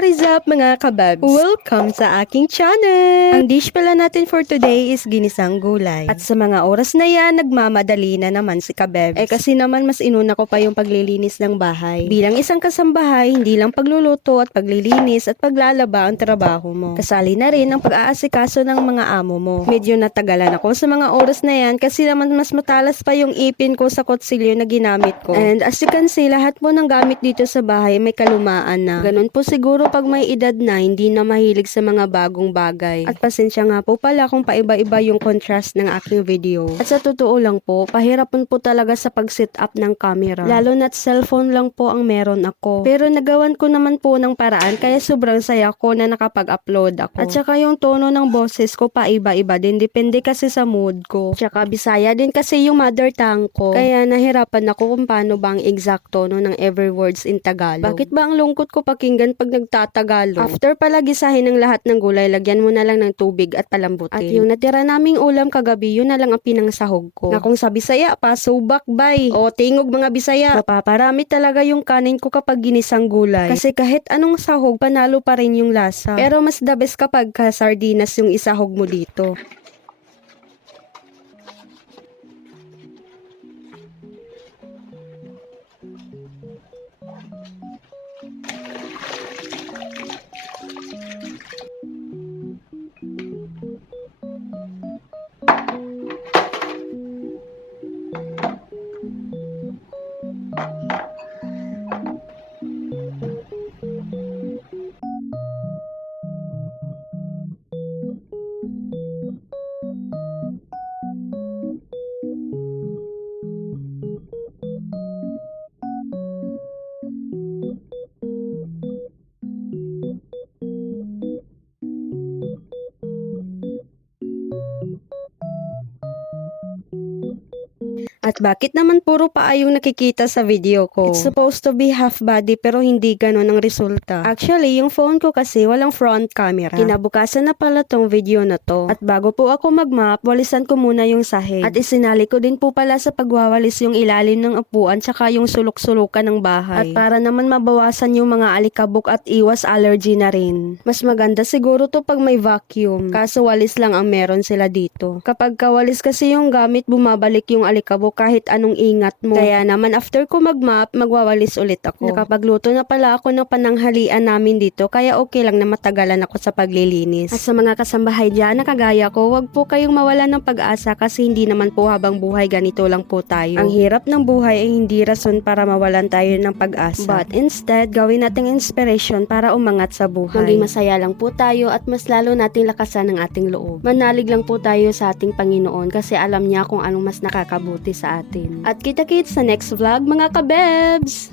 What is up mga kababs? Welcome sa aking channel! Ang dish pala natin for today is ginisang gulay. At sa mga oras na yan, nagmamadali na naman si kababs. Kasi naman mas inuna ko pa yung paglilinis ng bahay. Bilang isang kasambahay, hindi lang pagluluto at paglilinis at paglalaba ang trabaho mo. Kasali na rin ang pag-aasikaso ng mga amo mo. Medyo natagalan ako sa mga oras na yan kasi naman mas matalas pa yung ipin ko sa kutsilyo na ginamit ko. And as you can see, lahat po ng gamit dito sa bahay may kalumaan na. Ganun po siguro pag may edad na, hindi na mahilig sa mga bagong bagay. At pasensya nga po pala kung paiba-iba yung contrast ng aking video. At sa totoo lang po, pahirapan po talaga sa pag-set up ng camera. Lalo na't cellphone lang po ang meron ako. Pero nagawan ko naman po ng paraan kaya sobrang saya ko na nakapag-upload ako. At saka yung tono ng boses ko paiba-iba din. Depende kasi sa mood ko. Tsaka Bisaya din kasi yung mother tongue ko. Kaya nahirapan ako kung paano ba ang exact tono ng every words in Tagalog. Bakit ba ang lungkot ko pakinggan pag nagtatagalog? After pala gisahin ng lahat ng gulay, lagyan mo na lang ng tubig at palambutin. At yung natira naming ulam kagabi, yun na lang ang pinangsahog ko. Na kung sa Bisaya pa, subak bay. O tingog mga Bisaya. Mapaparami talaga yung kanin ko kapag ginisang gulay. Kasi kahit anong sahog, panalo pa rin yung lasa. Pero mas the best kapag sardinas yung isahog mo dito. At bakit naman puro paa yung nakikita sa video ko? It's supposed to be half body pero hindi ganun ang resulta. Actually, yung phone ko kasi walang front camera. Kinabukasan na pala tong video na to. At bago po ako mag-map, walisan ko muna yung sahig. At isinali ko din po pala sa pagwawalis yung ilalim ng upuan tsaka yung sulok-sulukan ng bahay. At para naman mabawasan yung mga alikabok at iwas allergy na rin. Mas maganda siguro to pag may vacuum. Kaso walis lang ang meron sila dito. Kapag kawalis kasi yung gamit, bumabalik yung alikabok kahit anong ingat mo. Kaya naman after ko mag-map, magwawalis ulit ako. Nakapagluto na pala ako ng pananghalian namin dito, kaya okay lang na matagalan ako sa paglilinis. At sa mga kasambahay dyan na kagaya ko, wag po kayong mawalan ng pag-asa kasi hindi naman po habang buhay ganito lang po tayo. Ang hirap ng buhay ay hindi rason para mawalan tayo ng pag-asa. But instead, gawin nating inspiration para umangat sa buhay. Maging masaya lang po tayo at mas lalo nating lakasan ang ating loob. Manalig lang po tayo sa ating Panginoon kasi alam niya kung anong mas nakakabuti sa atin. At kita-kits sa next vlog mga kabebs!